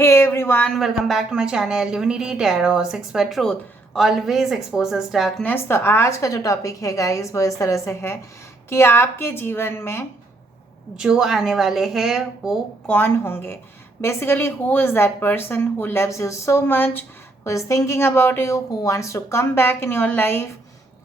Hey everyone, welcome back to my channel Divinity Tarot 6 for Truth always exposes darkness। तो आज का जो topic है गाइस वो इस तरह से है कि आपके जीवन में जो आने वाले हैं वो कौन होंगे। Basically who is that person who loves you so much, who is thinking about you, who wants to come back in your life.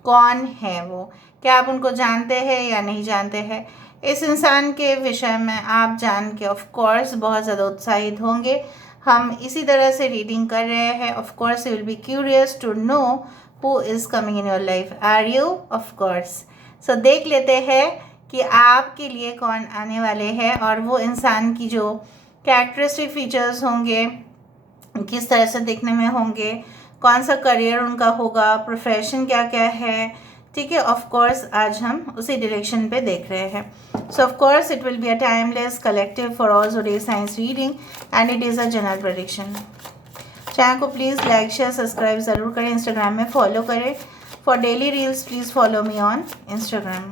कौन है वो? क्या आप उनको जानते हैं या नहीं जानते हैं? इस इंसान के विषय में आप जान के ऑफ कोर्स बहुत ज़्यादा उत्साहित होंगे। हम इसी तरह से रीडिंग कर रहे हैं। Of course you will be curious to know who is coming in your life. Are you? Of course. So देख लेते हैं कि आपके लिए कौन आने वाले हैं और वो इंसान की जो कैरेक्टरिस्टिक फीचर्स होंगे, किस तरह से दिखने में होंगे, कौन सा करियर उनका होगा, प्रोफेशन क्या क्या है। ठीक है, ऑफ कोर्स आज हम उसी डायरेक्शन पे देख रहे हैं। So of course it will be a timeless collective for all zodiac signs reading and it is a general prediction. Channel को प्लीज़ लाइक शेयर सब्सक्राइब ज़रूर करें, इंस्टाग्राम में फॉलो करें। For daily reels please follow me on Instagram.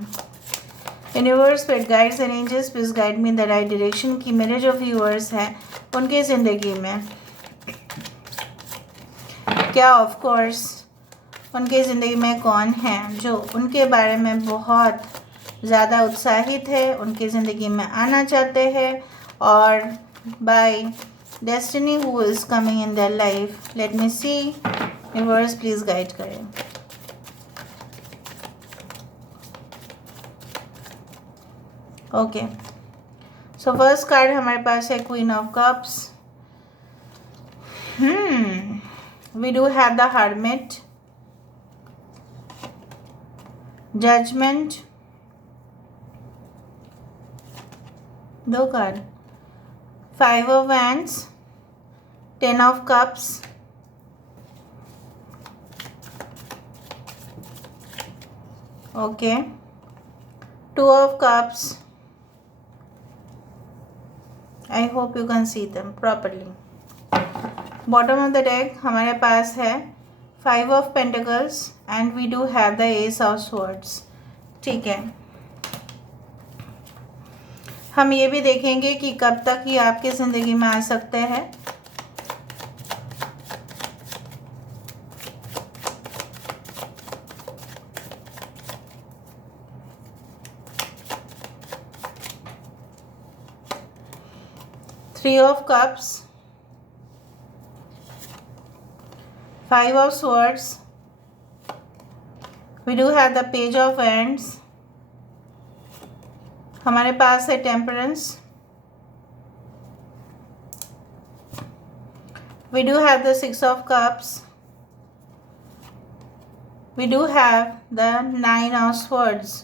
Universe, spirit guides and angels please guide me in the right direction कि मेरे जो viewers हैं उनकी ज़िंदगी में क्या, ऑफ कोर्स उनके ज़िंदगी में कौन है जो उनके बारे में बहुत ज़्यादा उत्साहित है, उनकी ज़िंदगी में आना चाहते हैं और by destiny who is coming in their life. Let me see, universe please guide करें। ओके, सो फर्स्ट कार्ड हमारे पास है queen of cups. We do have the hermit, judgement, दो card, 5 of wands, 10 of cups, okay, 2 of cups. I hope you can see them properly. Bottom of the deck हमारे पास है 5 of pentacles and we do have the S of swords. ठीक है, हम ये भी देखेंगे कि कब तक ये आपके ज़िंदगी में आ सकते हैं। Three of cups, 5 of swords, we do have the page of wands, हमारे पास है temperance, we do have the 6 of cups, we do have the 9 of swords।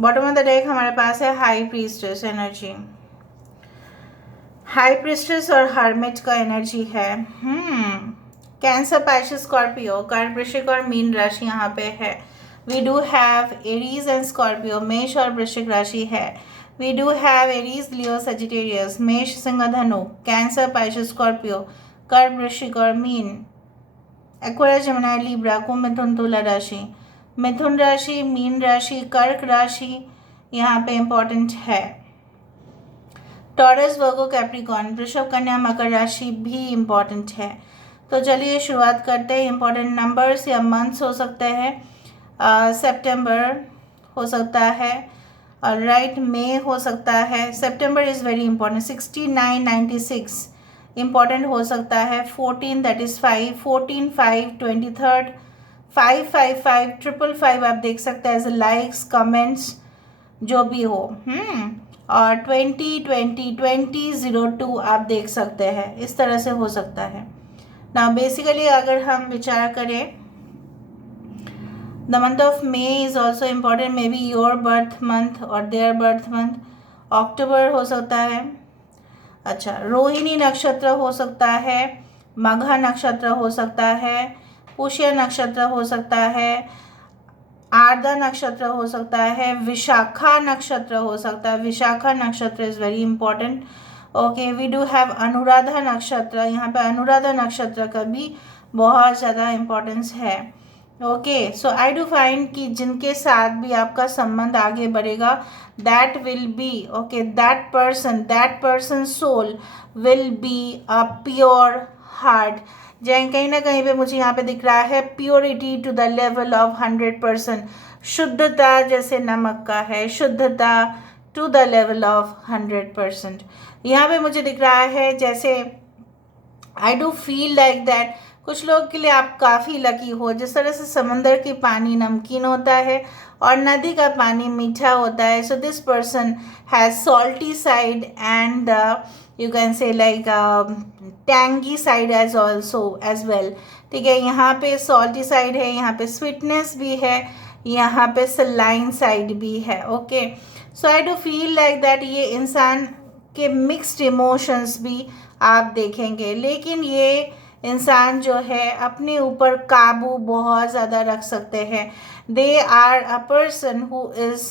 Bottom of the deck हमारे पास है high priestess energy. High priestess और hermit का energy है। Cancer, Pisces, Scorpio, कर्क, वृश्चिक और मीन राशि यहाँ पे है। We do have Aries and Scorpio, मेष और वृश्चिक राशि है। We do have Aries, Leo, Sagittarius, मेष, सिंह, धनु, कैंसर, पाइसेस, स्कॉर्पियो, कर्क, वृश्चिक और मीन, एक्वेरियस, जेमिनी, लिब्रा, कुंभ, मिथुन, तुला राशि, मिथुन राशि, मीन राशि, कर्क राशि यहाँ पे इम्पोर्टेंट है। टॉरस, वर्गो, कैप्रिकॉर्न, वृषभ, कन्या, मकर राशि भी इम्पॉर्टेंट है। तो चलिए शुरुआत करते हैं। इम्पॉर्टेंट नंबर्स या मंथ्स हो सकते हैं, सितंबर हो सकता है, और राइट मई हो सकता है। सितंबर इज़ वेरी इंपॉर्टेंट। 69, 96 इम्पॉर्टेंट हो सकता है। 14 दैट इज़ 5, 14, 5, 23, 5, 5, 5, 555 आप देख सकते हैं एज लाइक्स, कमेंट्स जो भी हो। और 20, 20, 20, 02 आप देख सकते हैं, इस तरह से हो सकता है ना। बेसिकली अगर हम विचार करें, the month of May is also important, may be your birth month और देयर बर्थ मंथ। अक्टूबर हो सकता है। अच्छा, रोहिणी नक्षत्र हो सकता है, मघा नक्षत्र हो सकता है, पुष्य नक्षत्र हो सकता है, आर्द्रा नक्षत्र हो सकता है, विशाखा नक्षत्र हो सकता है। विशाखा नक्षत्र is very important. Okay, we do have Anuradha नक्षत्र। यहाँ पे अनुराधा नक्षत्र का भी बहुत ज़्यादा इम्पोर्टेंस है। Okay, so I do find कि जिनके साथ भी आपका संबंध आगे बढ़ेगा, that will be okay, that person soul will be a pure heart. जैसे कहीं ना कहीं पे मुझे यहाँ पे दिख रहा है purity to the level of 100%। शुद्धता जैसे नमक का है, शुद्धता टू द लेवल ऑफ 100%। यहाँ पे मुझे दिख रहा है जैसे I do feel like that कुछ लोग के लिए आप काफ़ी लकी हो। जिस तरह से समंदर की पानी नमकीन होता है और नदी का पानी मीठा होता है, so this person has salty side and you can say like tangy side as also as well. ठीक है, यहाँ पे सॉल्टी साइड है, यहाँ पे स्वीटनेस भी है, यहाँ पे सलाइन साइड भी है। Okay, so I do feel like that ये इंसान के मिक्स्ड इमोशंस भी आप देखेंगे, लेकिन ये इंसान जो है अपने ऊपर काबू बहुत ज़्यादा रख सकते हैं। They are a person who is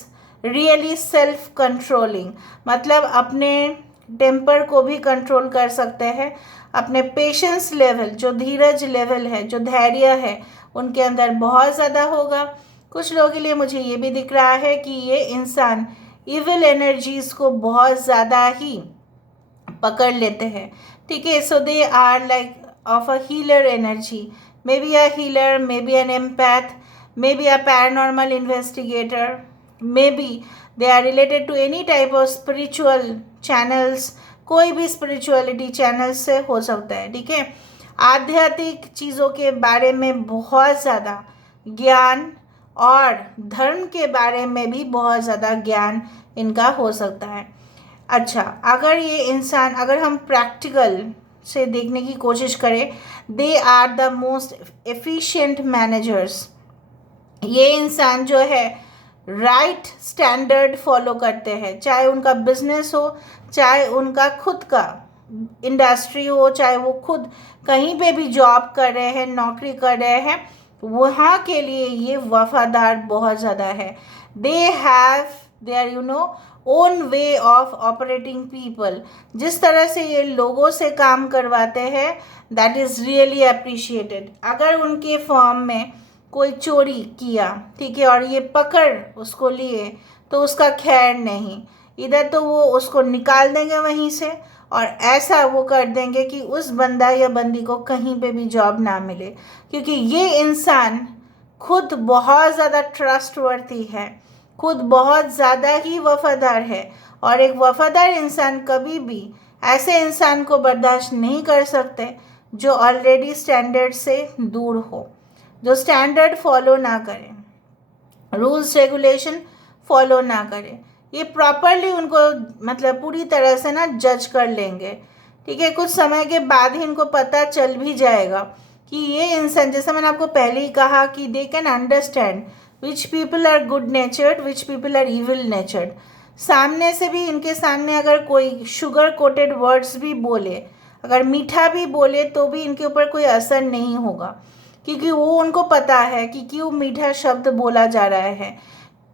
really self controlling, मतलब अपने टेम्पर को भी कंट्रोल कर सकते हैं। अपने पेशेंस लेवल, जो धीरज लेवल है, जो धैर्य है, उनके अंदर बहुत ज़्यादा होगा। कुछ लोगों के लिए मुझे ये भी दिख रहा है कि ये इंसान इविल एनर्जीज़ को बहुत ज़्यादा ही पकड़ लेते हैं। ठीक है, so they are like of a healer energy, maybe a healer, maybe an empath, maybe a paranormal investigator, maybe they are related to any type of spiritual channels, कोई भी spirituality channel से हो सकता है। ठीक है, आध्यात्मिक चीज़ों के बारे में बहुत ज़्यादा ज्ञान और धर्म के बारे में भी बहुत ज़्यादा ज्ञान इनका हो सकता है। अच्छा, अगर ये इंसान, अगर हम प्रैक्टिकल से देखने की कोशिश करें, they are the most efficient managers. ये इंसान जो है राइट स्टैंडर्ड फॉलो करते हैं, चाहे उनका बिजनेस हो, चाहे उनका खुद का इंडस्ट्री हो, चाहे वो खुद कहीं पे भी जॉब कर रहे हैं, नौकरी कर रहे हैं, वहाँ के लिए ये वफादार बहुत ज़्यादा है। They have their own way of operating people. जिस तरह से ये लोगों से काम करवाते हैं, दैट इज़ रियली अप्रिशिएटेड। अगर उनके फॉर्म में कोई चोरी किया, ठीक है, और ये पकड़ उसको लिए, तो उसका खैर नहीं। इधर तो वो उसको निकाल देंगे वहीं से, और ऐसा वो कर देंगे कि उस बंदा या बंदी को कहीं पे भी जॉब ना मिले, क्योंकि ये इंसान खुद बहुत ज़्यादा ट्रस्टवर्थी है, खुद बहुत ज़्यादा ही वफादार है। और एक वफादार इंसान कभी भी ऐसे इंसान को बर्दाश्त नहीं कर सकते जो ऑलरेडी स्टैंडर्ड से दूर हो, जो स्टैंडर्ड फॉलो ना करें, रूल्स रेगुलेशन फॉलो ना करें। ये प्रॉपरली उनको मतलब पूरी तरह से ना जज कर लेंगे। ठीक है, कुछ समय के बाद ही इनको पता चल भी जाएगा कि ये इंसान, जैसा मैंने आपको पहले ही कहा कि they can understand which people are good natured, which people are evil natured. सामने से भी इनके सामने अगर कोई शुगर कोटेड वर्ड्स भी बोले, अगर मीठा भी बोले, तो भी इनके ऊपर कोई असर नहीं होगा, क्योंकि वो उनको पता है कि क्यों मीठा शब्द बोला जा रहा है।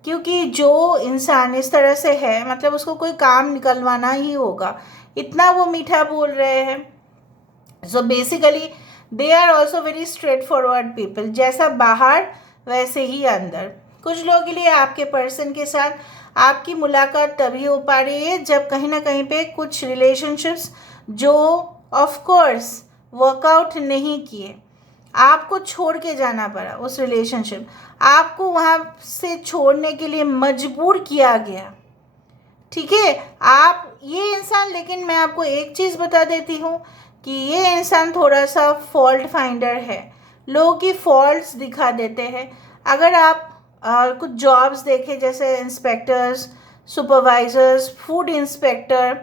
क्योंकि जो इंसान इस तरह से है, मतलब उसको कोई काम निकलवाना ही होगा, इतना वो मीठा बोल रहे हैं। So basically they are also very straight forward people, जैसा बाहर वैसे ही अंदर। कुछ लोगों के लिए आपके पर्सन के साथ आपकी मुलाकात तभी हो पा रही है जब कहीं ना कहीं पे कुछ रिलेशनशिप्स जो ऑफ कोर्स वर्कआउट नहीं किए, आपको छोड़ के जाना पड़ा उस रिलेशनशिप, आपको वहाँ से छोड़ने के लिए मजबूर किया गया। ठीक है, आप ये इंसान, लेकिन मैं आपको एक चीज़ बता देती हूँ कि ये इंसान थोड़ा सा फॉल्ट फाइंडर है, लोगों की फॉल्ट्स दिखा देते हैं। अगर आप कुछ जॉब्स देखें, जैसे इंस्पेक्टर्स, सुपरवाइजर्स, फूड इंस्पेक्टर,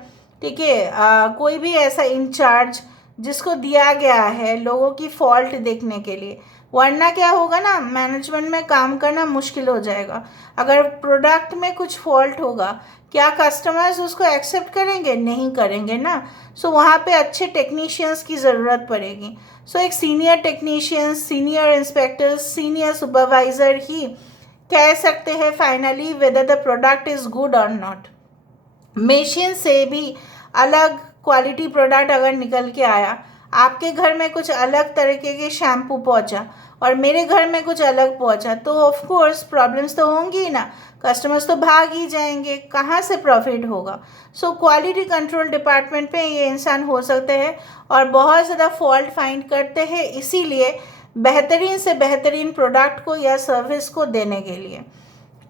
ठीक है, कोई भी ऐसा इंचार्ज जिसको दिया गया है लोगों की फॉल्ट देखने के लिए, वरना क्या होगा ना, मैनेजमेंट में काम करना मुश्किल हो जाएगा। अगर प्रोडक्ट में कुछ फॉल्ट होगा, क्या कस्टमर्स उसको एक्सेप्ट करेंगे? नहीं करेंगे ना। सो वहाँ पे अच्छे टेक्नीशियंस की ज़रूरत पड़ेगी। सो एक senior technician, senior inspector, senior supervisor ही कह सकते हैं finally whether the product is good और नॉट। मशीन से भी अलग क्वालिटी प्रोडक्ट अगर निकल के आया, आपके घर में कुछ अलग तरीके के शैम्पू पहुंचा, और मेरे घर में कुछ अलग पहुंचा तो ऑफ कोर्स प्रॉब्लम्स तो होंगी ही ना, कस्टमर्स तो भाग ही जाएंगे, कहाँ से प्रॉफिट होगा। सो क्वालिटी कंट्रोल डिपार्टमेंट पे ये इंसान हो सकते हैं और बहुत ज़्यादा फॉल्ट फाइंड करते हैं, इसीलिए बेहतरीन से बेहतरीन प्रोडक्ट को या सर्विस को देने के लिए।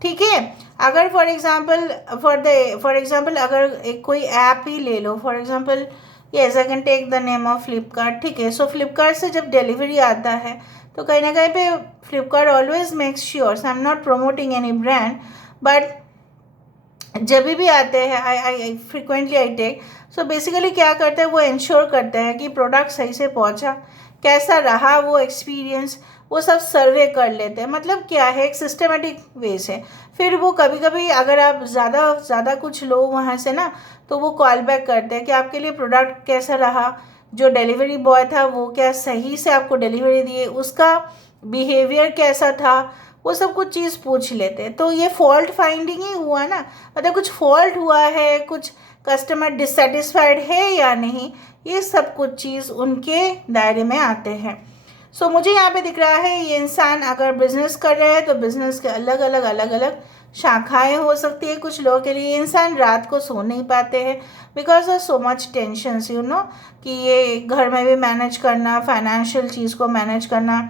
ठीक है, अगर फॉर एग्जांपल अगर एक कोई ऐप ही ले लो, for example yes I can take the name of Flipkart. ठीक है, सो फ्लिपकार्ट से जब डिलीवरी आता है तो कहीं ना कहीं पे Flipkart always makes sure, I am not promoting any brand, but जब भी आते हैं I frequently I take, so basically क्या करते हैं वो इंश्योर करते हैं कि प्रोडक्ट सही से पहुंचा, कैसा रहा वो एक्सपीरियंस, वो सब सर्वे कर लेते हैं। मतलब क्या है, एक सिस्टमेटिक वे से। फिर वो कभी कभी अगर आप ज़्यादा कुछ लो वहाँ से ना, तो वो कॉल बैक करते हैं कि आपके लिए प्रोडक्ट कैसा रहा, जो डिलीवरी बॉय था वो क्या सही से आपको डिलीवरी दिए, उसका बिहेवियर कैसा था, वो सब कुछ चीज़ पूछ लेते हैं। तो ये फॉल्ट फाइंडिंग ही हुआ ना, मतलब कुछ फॉल्ट हुआ है, कुछ कस्टमर डिससेटिस्फाइड है या नहीं, ये सब कुछ चीज़ उनके दायरे में आते हैं। सो मुझे यहाँ पे दिख रहा है ये इंसान अगर बिजनेस कर रहे हैं तो बिजनेस के अलग अलग शाखाएं हो सकती है। कुछ लोगों के लिए इंसान रात को सो नहीं पाते हैं because of so much tensions, you know, कि ये घर में भी मैनेज करना, फाइनेंशियल चीज़ को मैनेज करना।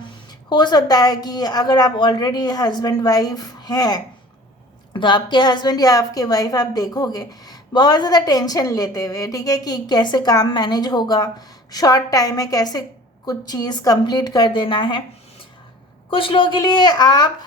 हो सकता है कि अगर आप ऑलरेडी हस्बैंड वाइफ हैं तो आपके हस्बैंड या आपके वाइफ आप देखोगे बहुत ज़्यादा टेंशन लेते हुए, ठीक है, कि कैसे काम मैनेज होगा, शॉर्ट टाइम में कैसे कुछ चीज़ कंप्लीट कर देना है। कुछ लोगों के लिए आप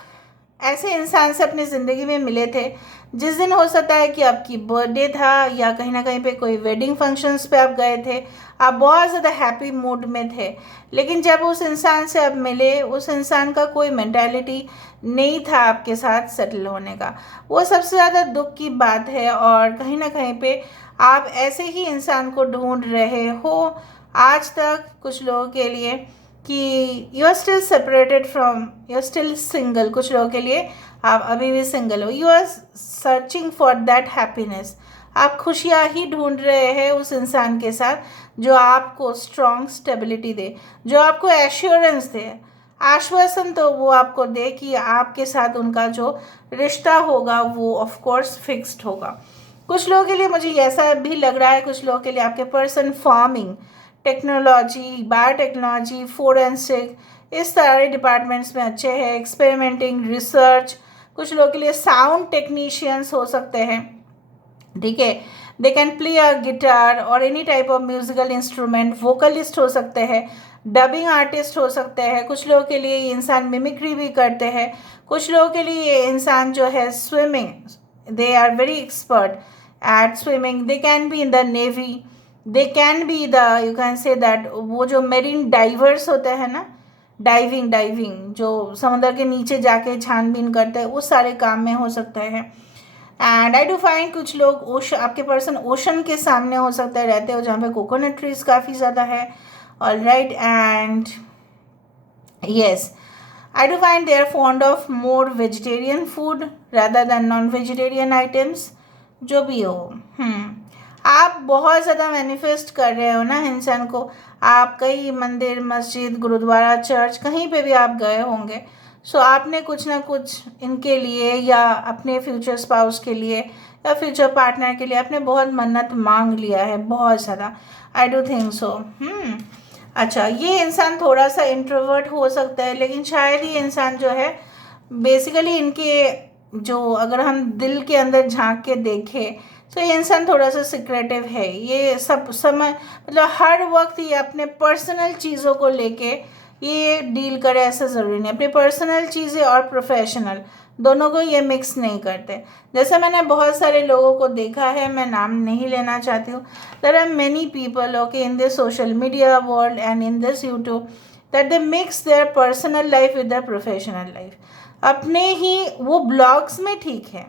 ऐसे इंसान से अपनी ज़िंदगी में मिले थे जिस दिन हो सकता है कि आपकी बर्थडे था या कहीं ना कहीं पे कोई वेडिंग फंक्शंस पे आप गए थे, आप बहुत ज़्यादा हैप्पी मूड में थे, लेकिन जब उस इंसान से आप मिले, उस इंसान का कोई मेंटालिटी नहीं था आपके साथ सेटल होने का। वो सबसे ज़्यादा दुख की बात है और कहीं ना कहीं पे आप ऐसे ही इंसान को ढूंढ रहे हो आज तक कुछ लोगों के लिए कि you are still separated from, you are still single. कुछ लोगों के लिए आप अभी भी सिंगल हो, you are searching for that happiness. आप खुशियाँ ही ढूंढ रहे हैं उस इंसान के साथ जो आपको स्ट्रॉन्ग स्टेबिलिटी दे, जो आपको एश्योरेंस दे, आश्वासन तो वो आपको दे कि आपके साथ उनका जो रिश्ता होगा वो ऑफ कोर्स फिक्स्ड होगा। कुछ लोगों के लिए मुझे ऐसा भी लग रहा है, कुछ लोगों के लिए आपके person farming, technology, biotechnology, forensic, इस सारे डिपार्टमेंट्स में अच्छे हैं, एक्सपेरिमेंटिंग, रिसर्च। कुछ लोगों के लिए साउंड टेक्नीशियंस हो सकते हैं, ठीक है, they can play a guitar और any type of musical instrument, vocalist हो सकते हैं, डबिंग आर्टिस्ट हो सकते हैं। कुछ लोगों के लिए ये इंसान मिमिक्री भी करते हैं। कुछ लोगों के लिए ये इंसान जो है swimming, they are very expert at swimming, they can be in the navy, they can be the, you can say that, वो जो मेरीन डाइवर्स होते हैं ना, डाइविंग जो समुद्र के नीचे जाके छानबीन करते हैं, उस सारे काम में हो सकते हैं। एंड आई डू फाइंड कुछ लोग आपके पर्सन ओशन के सामने हो सकते हैं रहते हो, जहाँ पे कोकोनट ट्रीज काफ़ी ज़्यादा है। All right, and yes, I do find they are fond of more vegetarian food rather than non-vegetarian items, जो भी हो। आप बहुत ज़्यादा मैनिफेस्ट कर रहे हो ना इंसान को। आप कई मंदिर, मस्जिद, गुरुद्वारा, चर्च, कहीं पे भी आप गए होंगे। सो आपने कुछ ना कुछ इनके लिए या अपने फ्यूचर स्पाउस के लिए या फ्यूचर पार्टनर के लिए आपने बहुत मन्नत मांग लिया है, बहुत ज़्यादा। I do think so. अच्छा, ये इंसान थोड़ा सा इंट्रोवर्ट हो सकता है, लेकिन शायद ये इंसान जो है बेसिकली इनके जो, अगर हम दिल के अंदर झांक के देखें तो ये इंसान थोड़ा सा सिक्रेटिव है। ये सब समय, मतलब हर वक्त ये अपने पर्सनल चीज़ों को लेके ये डील करे ऐसा ज़रूरी नहीं। अपनी पर्सनल चीज़ें और प्रोफेशनल दोनों को ये मिक्स नहीं करते। जैसे मैंने बहुत सारे लोगों को देखा है, मैं नाम नहीं लेना चाहती हूँ, there are many people okay in this social media world and in this YouTube that they mix their personal life with their professional life. अपने ही वो ब्लॉग्स में ठीक है,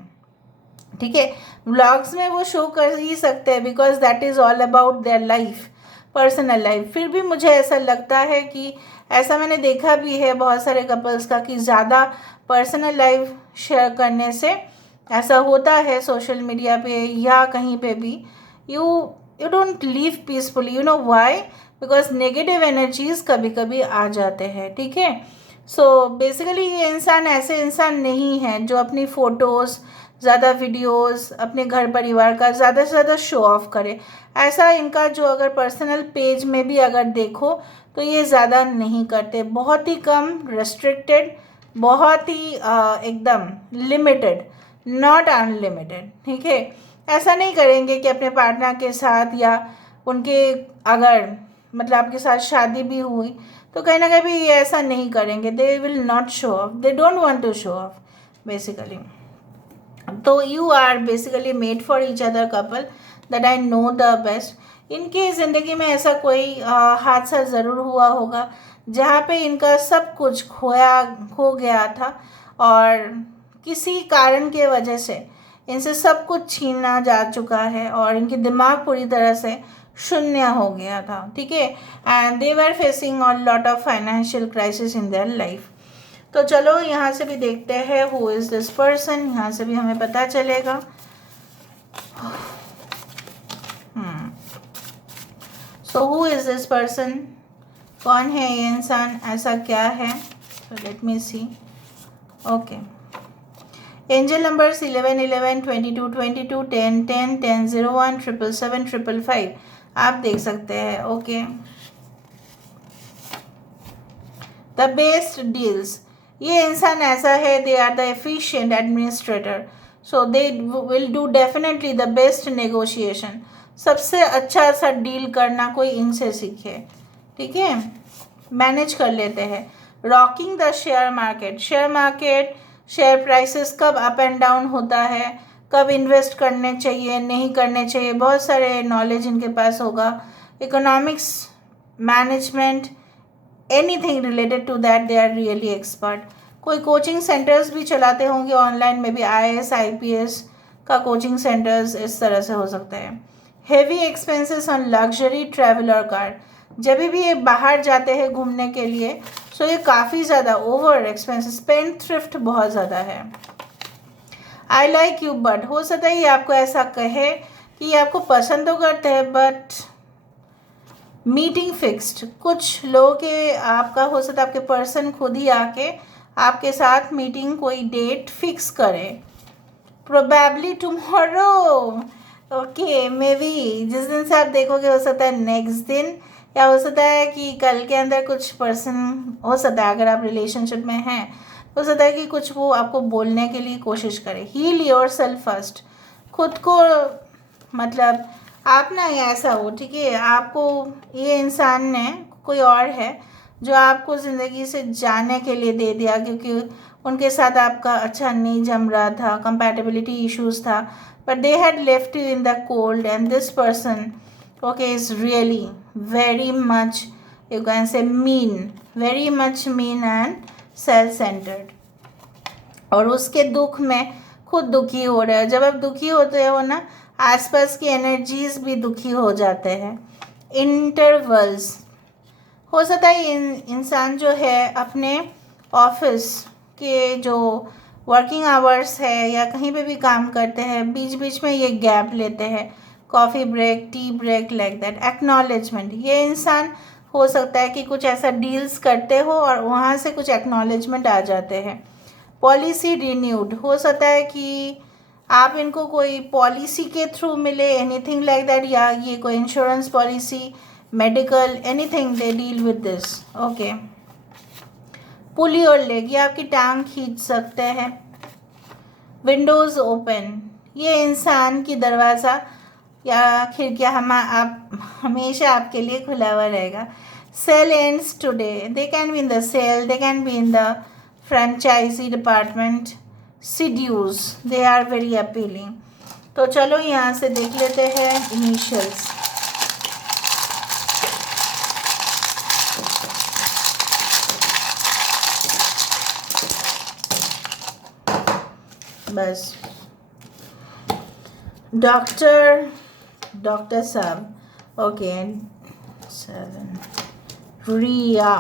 ठीक है, ब्लॉग्स में वो शो कर ही सकते हैं because that is all about their life, personal life. फिर भी मुझे ऐसा लगता है कि ऐसा मैंने देखा भी है बहुत सारे कपल्स का कि ज़्यादा पर्सनल लाइफ शेयर करने से ऐसा होता है सोशल मीडिया पे या कहीं पे भी, you don't live peacefully, you know why, because negative energies कभी कभी आ जाते हैं, ठीक है। सो बेसिकली ये इंसान ऐसे इंसान नहीं है जो अपनी फ़ोटोज़, ज़्यादा वीडियोस, अपने घर परिवार का ज़्यादा से ज़्यादा शो ऑफ करे। ऐसा इनका जो अगर पर्सनल पेज में भी अगर देखो तो ये ज़्यादा नहीं करते, बहुत ही कम, रेस्ट्रिक्टेड, बहुत ही एकदम लिमिटेड, नॉट अनलिमिटेड, ठीक है। ऐसा नहीं करेंगे कि अपने पार्टनर के साथ या उनके अगर मतलब आपके साथ शादी भी हुई तो कहीं ना कहीं भी ये ऐसा नहीं करेंगे। They will not show off, they don't want to show off basically. तो you are basically made for each other couple, that I know the best. इनकी ज़िंदगी में ऐसा कोई हादसा ज़रूर हुआ होगा जहाँ पे इनका सब कुछ खो गया था और किसी कारण के वजह से इनसे सब कुछ छीना जा चुका है और इनकी दिमाग पूरी तरह से शून्य हो गया था, ठीक है। And they were facing a lot of financial crisis in their life. तो चलो यहाँ से भी देखते हैं हु इज़ दिस पर्सन, यहाँ से भी हमें पता चलेगा। So who is this person, कौन है ये इंसान, ऐसा क्या है। So let me see. Okay, angel numbers 11 11 22 22 10 10 10 01 777 555 आप देख सकते हैं। ओके, द बेस्ट डील्स, ये इंसान ऐसा है, they are the efficient administrator, so they will do definitely the best negotiation. सबसे अच्छा सा डील करना कोई इनसे सीखे, ठीक है, मैनेज कर लेते हैं। Rocking the share market, share market, share prices कब अप एंड डाउन होता है, कब इन्वेस्ट करने चाहिए नहीं करने चाहिए, बहुत सारे नॉलेज इनके पास होगा। Economics, management, anything related to that they are really expert. कोई कोचिंग सेंटर्स भी चलाते होंगे ऑनलाइन में भी, IAS IPS का कोचिंग सेंटर्स इस तरह से हो सकते हैं। Heavy expenses on luxury traveller car, जब भी ये बाहर जाते हैं घूमने के लिए सो ये काफ़ी ज़्यादा ओवर एक्सपेंसेस, स्पेंड थ्रिफ्ट बहुत ज़्यादा है। आई लाइक यू बट, हो सकता है ये आपको ऐसा कहे कि ये आपको पसंद तो करते हैं बट मीटिंग फिक्स्ड, कुछ लोगों के आपका हो सकता है आपके पर्सन खुद ही आके आपके साथ मीटिंग कोई डेट फिक्स करे, probably tomorrow. Okay, may be जिस दिन से आप देखोगे हो सकता है नेक्स्ट दिन, या हो सकता है कि कल के अंदर कुछ पर्सन हो सकता है अगर आप रिलेशनशिप में हैं हो सकता है कि कुछ वो आपको बोलने के लिए कोशिश करे। हील योर सेल्फ फर्स्ट, खुद को मतलब आप ना ऐसा हो, ठीक है, आपको ये इंसान ने कोई और है जो आपको ज़िंदगी से जाने के लिए दे दिया क्योंकि उनके साथ आपका अच्छा नहीं जम रहा था, कंपैटिबिलिटी इश्यूज था, but they had left you in the cold and this person okay is really very much you can से mean, very much mean and self centred, और उसके दुख में खुद दुखी हो रहे हो। जब आप दुखी होते हो ना, आसपास की एनर्जीज भी दुखी हो जाते हैं। इंटरवल्स, हो सकता है इंसान जो है अपने ऑफिस के जो वर्किंग आवर्स है या कहीं पे भी काम करते हैं बीच बीच में ये गैप लेते हैं, coffee break, tea break, like that. Acknowledgement, ये इंसान हो सकता है कि कुछ ऐसा डील्स करते हो और वहाँ से कुछ एक्नॉलेजमेंट आ जाते हैं। पॉलिसी रिन्यूड, हो सकता है कि आप इनको कोई पॉलिसी के थ्रू मिले, एनीथिंग लाइक दैट, या ये कोई insurance policy, medical, anything they deal with this. Okay, pull your leg, ये आपकी टांग खींच सकते हैं। विंडोज़ ओपन, ये इंसान की दरवाज़ा या खिड़कियाँ आप हमेशा आपके लिए खुला हुआ रहेगा। Sale ends today, they can be in the sale, they can be in the franchisee department, seduce, they are very appealing. तो चलो यहाँ से देख लेते हैं इनिशियल्स। बस डॉक्टर साहब, okay, 7 Riya,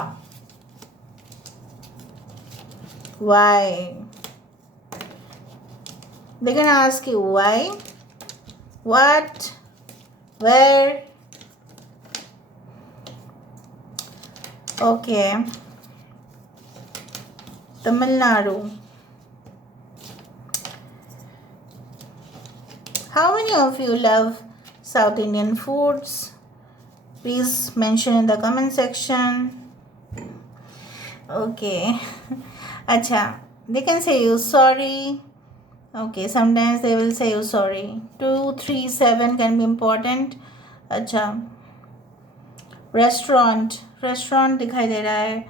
why, they can ask you why, what, where, okay, Tamil Nadu. How many of you love South Indian foods? Please mention in the comment section. Okay. Acha, they can say you sorry. Okay, sometimes they will say you sorry. 2, 3, 7 can be important. अच्छा, restaurant दिखाई दे रहा है.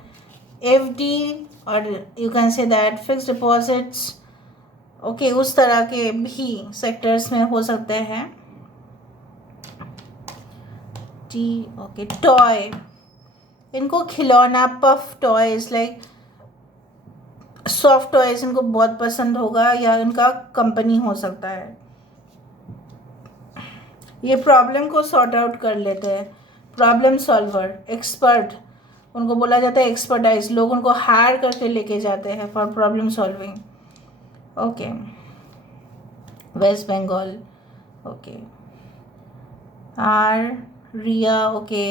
FD और you can say that fix deposits. Okay, उस तरह के भी sectors में हो सकते हैं. टी. Okay, toy. इनको खिलौना, puff toys like soft toys इनको बहुत पसंद होगा, या इनका कंपनी हो सकता है. ये प्रॉब्लम को सॉर्ट आउट कर लेते हैं. प्रॉब्लम सॉल्वर, एक्सपर्ट, उनको बोला जाता है एक्सपर्टाइज. लोग उनको हायर करके लेके जाते हैं for problem solving. Okay, West Bengal. Okay, R. Riya. Okay,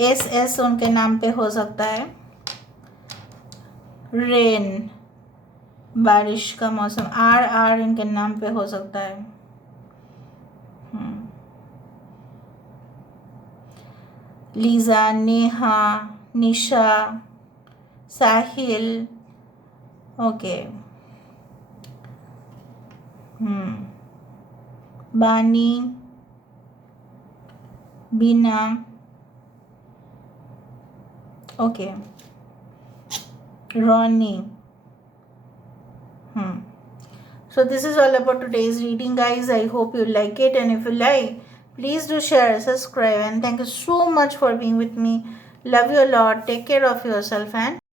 S उनके नाम पे हो सकता है. रेन, बारिश का मौसम. आर इनके नाम पे हो सकता है. Lisa, Neha, Nisha, Sahil. Okay, Bani, Bina. Okay, Ronnie. So this is all about today's reading, guys. I hope you like it, and if you like, please do share, subscribe, and thank you so much for being with me. Love you a lot. Take care of yourself and